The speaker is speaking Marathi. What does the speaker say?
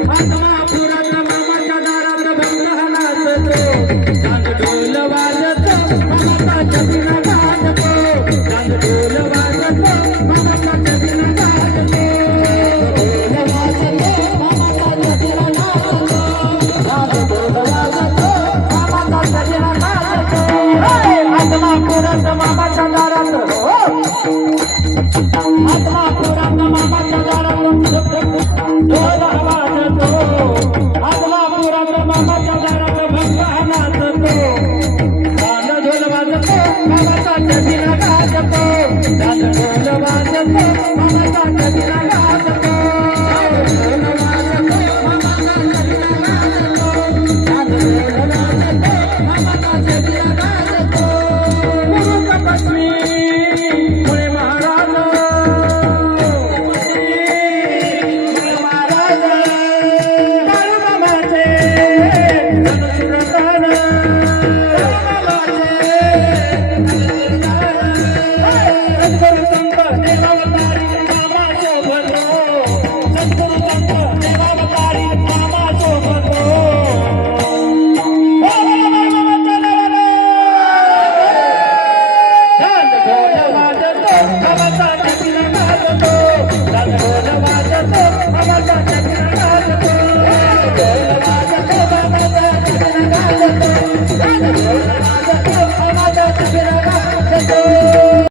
आत्मापुरात मामाच्या दारात भक्त नाचतो चांद ढोल वाजतो मामाचा छबिन गाजतो चांद ढोल वाजतो मामाचा छबिन गाजतो ढोल वाजतो मामाचा छबिन गाजतो चांद ढोल वाजतो मामाचा छबिन गाजतो आत्मापुरात मामाच्या दारात आत्मापुरात मामाच्या दारात ढोल वाजतो आत्मापुरात मामाच्या दारात भक्त नाचतो चांद ढोल वाजतो मामाचा छबिन गाजतो चांद ढोल वाजतो मामाचा छबिन गाजतो ढोल वाजतो मामाचा छबिन गाजतो चांद ढोल वाजतो मामाचा छबिन गाजतो गुरु तपस्वी मुळे महाराज Vamos a